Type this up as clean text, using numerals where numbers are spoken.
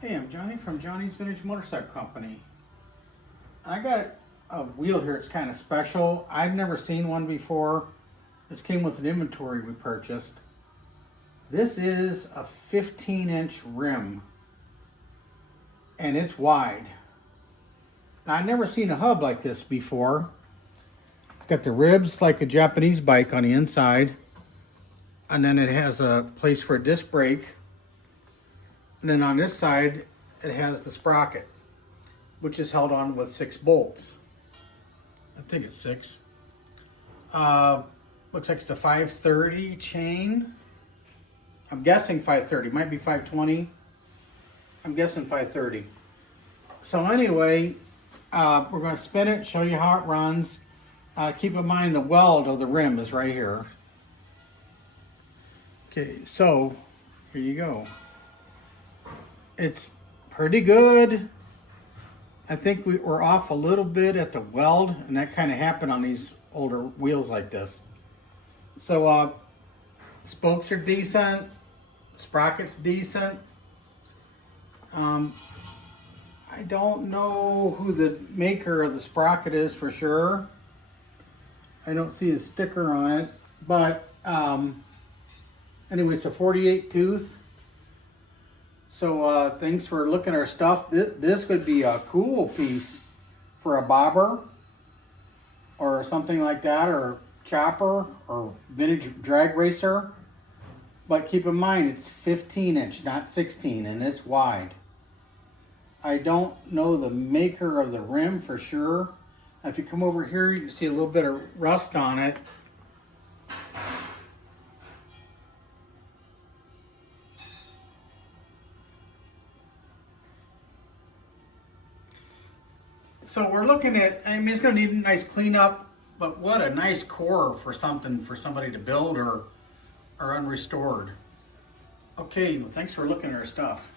Hey, I'm Johnny from Johnny's Vintage Motorcycle Company. I got a wheel here. It's kind of special. I've never seen one before. This came with an inventory we purchased. This is a 15-inch rim, and it's wide. Now, I've never seen a hub like this before. It's got the ribs like a Japanese bike on the inside, and then it has a place for a disc brake. And then on this side, it has the sprocket, which is held on with 6 bolts. I think it's 6. Looks like it's a 530 chain. I'm guessing 530, might be 520. I'm guessing 530. So anyway, we're going to spin it, show you how it runs. Keep in mind the weld of the rim is right here. Okay, so here you go. It's pretty good. I think we're off a little bit at the weld, and that kind of happened on these older wheels like this. So spokes are decent, sprocket's decent. I don't know who the maker of the sprocket is for sure. I don't see a sticker on it, but anyway, it's a 48 tooth. So thanks for looking at our stuff. This would be a cool piece for a bobber or something like that, or chopper or vintage drag racer. But keep in mind, it's 15-inch, not 16, and it's wide. I don't know the maker of the rim for sure. If you come over here, you can see a little bit of rust on it. So we're looking at, I mean, it's going to need a nice cleanup, but what a nice core for something for somebody to build or unrestored. Okay, well, thanks for looking at our stuff.